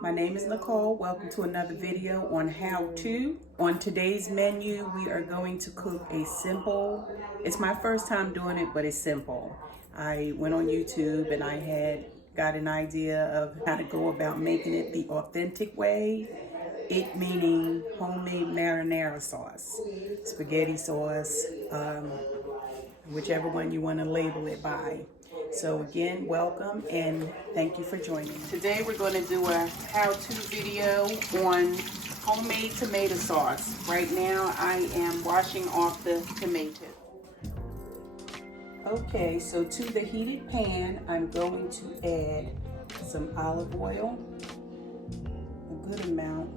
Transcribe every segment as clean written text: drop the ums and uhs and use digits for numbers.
My name is Nicole. Welcome to another video on how to. On today's menu, we are going to cook a simple, it's my first time doing it, but it's simple. I went on YouTube and I had got an idea of how to go about making it the authentic way. It meaning homemade marinara sauce, spaghetti sauce, whichever one you want to label it by. So again, welcome and thank you for joining. Today we're going to do a how-to video on homemade tomato sauce. Right now I am washing off the tomato. Okay, so to the heated pan, I'm going to add some olive oil, a good amount.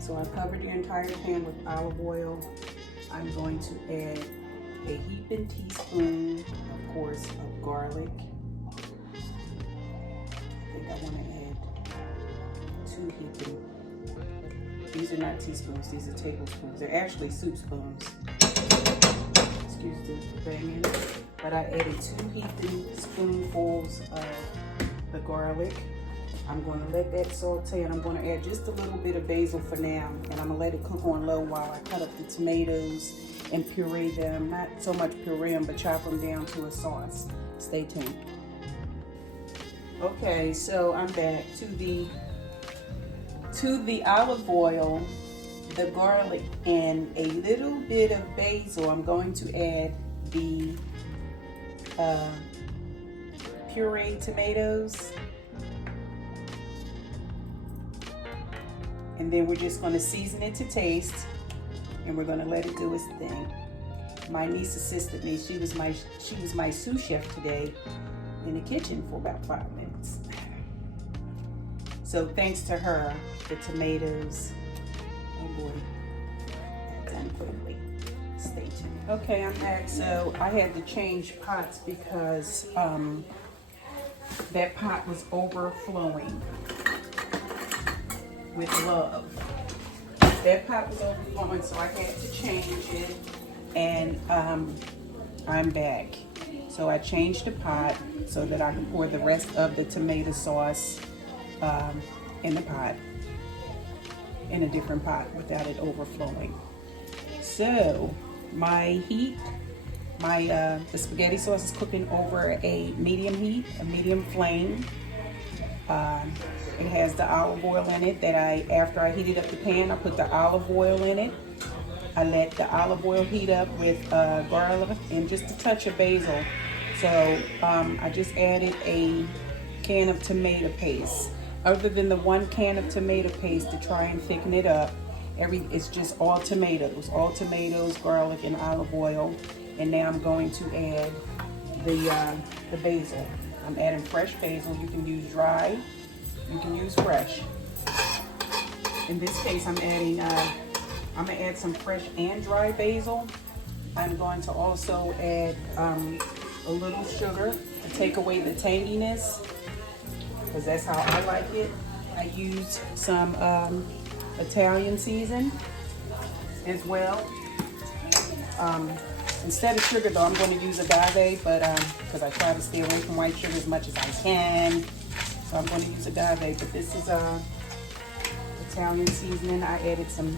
So I covered the entire pan with olive oil. I'm going to add a heaping teaspoon, of course, of garlic. I think I want to add 2 heaping. These are not teaspoons, these are tablespoons. They're actually soup spoons. Excuse the banging. But I added 2 heaping spoonfuls of the garlic. I'm going to let that saute, and I'm going to add just a little bit of basil for now, and I'm going to let it cook on low while I cut up the tomatoes and puree them. Not so much puree them, but chop them down to a sauce. Stay tuned. Okay, so I'm back to the olive oil, the garlic, and a little bit of basil. I'm going to add the pureed tomatoes. And then we're just going to season it to taste, and we're going to let it do its thing. My niece assisted me. She was my sous chef today in the kitchen for about 5 minutes. So thanks to her, the tomatoes, oh boy, done quickly. Stay tuned. Okay, I'm back. So I had to change pots because that pot was overflowing with love. That pot was overflowing, so I had to change it, and I'm back. So I changed the pot so that I can pour the rest of the tomato sauce in the pot, in a different pot without it overflowing. So the spaghetti sauce is cooking over a medium heat, a medium flame. It has the olive oil in it that after I heated up the pan, I put the olive oil in it. I let the olive oil heat up with garlic and just a touch of basil. So I just added a can of tomato paste. Other than the 1 can of tomato paste to try and thicken it up, it's just all tomatoes, garlic, and olive oil. And now I'm going to add the basil. I'm adding fresh basil. You can use dry, you can use fresh. In this case, I'm gonna add some fresh and dry basil. I'm going to also add a little sugar to take away the tanginess, because that's how I like it. I use some Italian season as well. Instead of sugar though, I'm going to use agave, but because I try to stay away from white sugar as much as I can. So I'm going to use agave, but this is Italian seasoning. I added some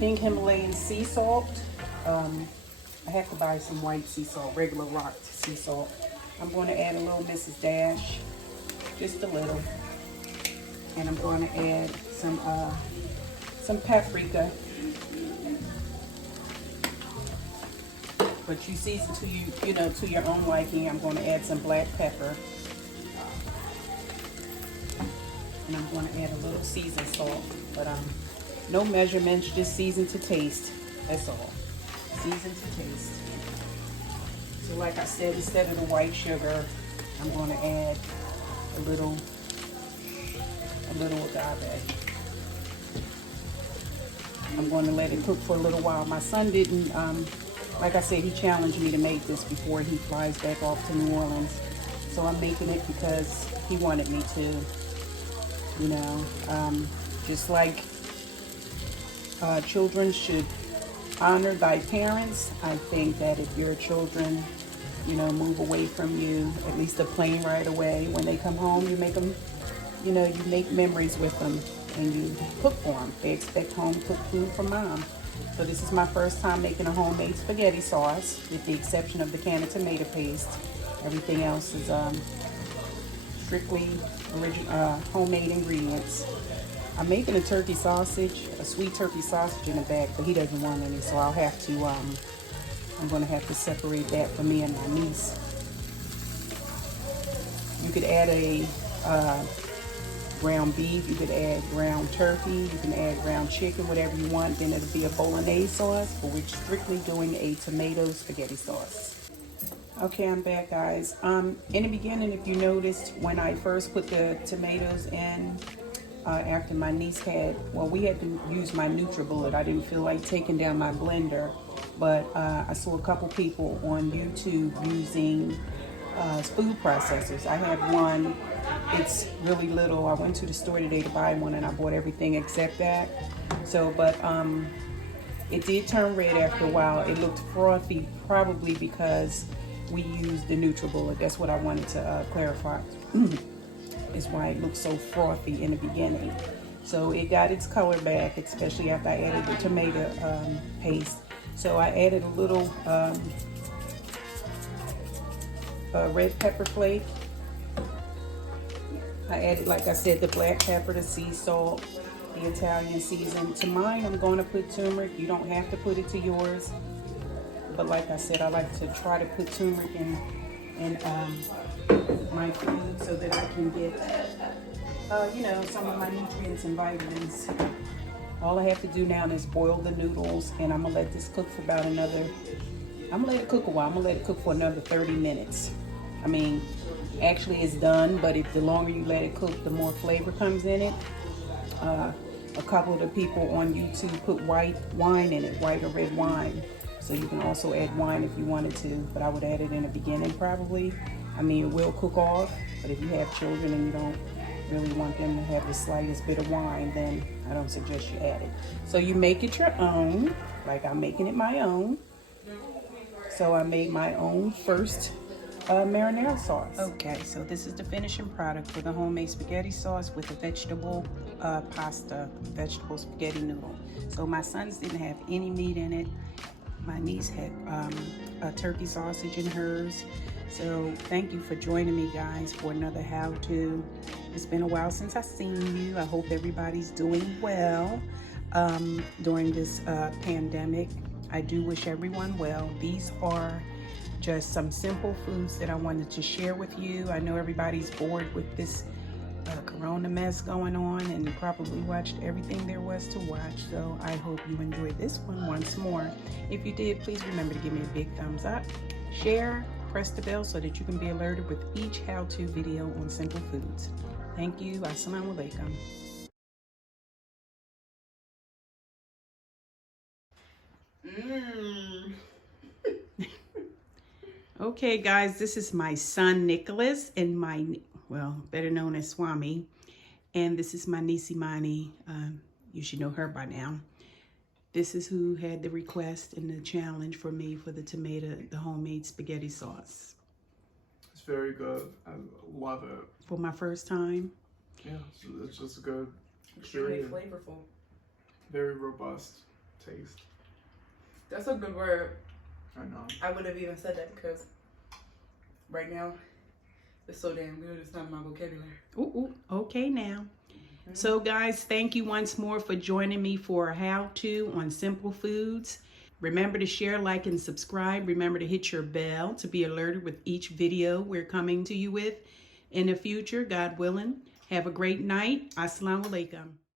pink Himalayan sea salt. I have to buy some white sea salt, regular rock sea salt. I'm going to add a little Mrs. Dash, just a little. And I'm going to add some paprika. But you season to your own liking. I'm going to add some black pepper, and I'm going to add a little seasoned salt. But no measurements, just season to taste. That's all. Season to taste. So like I said, instead of the white sugar, I'm going to add a little agave. I'm going to let it cook for a little while. My son didn't. Like I said, he challenged me to make this before he flies back off to New Orleans. So I'm making it because he wanted me to, just like children should honor thy parents. I think that if your children, you know, move away from you, at least a plane ride away, when they come home, you make them, you know, you make memories with them and you cook for them. They expect home cooked food from mom. So this is my first time making a homemade spaghetti sauce, with the exception of the can of tomato paste. Everything else is strictly original homemade ingredients. I'm making a turkey sausage, a sweet turkey sausage in the back, but he doesn't want any, so I'll have to, I'm gonna have to separate that for me and my niece. You could add a ground beef, you could add ground turkey, you can add ground chicken, whatever you want. Then it'll be a bolognese sauce, but we're strictly doing a tomato spaghetti sauce. Okay, I'm back, guys. In the beginning, if you noticed, when I first put the tomatoes in, after my niece had, well, we had to use my NutriBullet. I didn't feel like taking down my blender, but I saw a couple people on YouTube using food processors. I have one. It's really little. I went to the store today to buy one and I bought everything except that. So, but it did turn red after a while. It looked frothy, probably because we used the NutriBullet. That's what I wanted to clarify. Is why it looked so frothy in the beginning. So it got its color back, especially after I added the tomato paste. So I added a little red pepper flake. I added, like I said, the black pepper, the sea salt, the Italian season. To mine, I'm going to put turmeric. You don't have to put it to yours. But like I said, I like to try to put turmeric in my food so that I can get, you know, some of my nutrients and vitamins. All I have to do now is boil the noodles, and I'm going to let this cook for about another, I'm going to let it cook a while. I'm going to let it cook for another 30 minutes. I mean, actually it's done, but if the longer you let it cook, the more flavor comes in it. A couple of the people on YouTube put white wine in it, white or red wine. So you can also add wine if you wanted to, but I would add it in the beginning probably. I mean, it will cook off, but if you have children and you don't really want them to have the slightest bit of wine, then I don't suggest you add it. So you make it your own, like I'm making it my own. So I made my own first marinara sauce. Okay, so this is the finishing product for the homemade spaghetti sauce with the vegetable pasta, vegetable spaghetti noodle. So my sons didn't have any meat in it. My niece had a turkey sausage in hers. So thank you for joining me, guys, for another how-to. It's been a while since I've seen you. I hope everybody's doing well during this pandemic. I do wish everyone well. These are just some simple foods that I wanted to share with you. I know everybody's bored with this corona mess going on and probably watched everything there was to watch. So I hope you enjoyed this one once more. If you did, please remember to give me a big thumbs up, share, press the bell so that you can be alerted with each how-to video on simple foods. Thank you. Assalamu alaikum. Okay, guys, this is my son Nicholas and my, well, better known as Swami, and this is my niece Imani. You should know her by now. This is who had the request and the challenge for me for the homemade spaghetti sauce. It's very good. I love it. For my first time. Yeah, it's just a good, It's really flavorful. very robust taste. That's a good word. I know. I would have even said that because right now it's so damn good. It's not in my vocabulary. Ooh, okay now. So guys, thank you once more for joining me for a how-to on simple foods. Remember to share, like, and subscribe. Remember to hit your bell to be alerted with each video we're coming to you with in the future, God willing. Have a great night. Assalamu alaikum.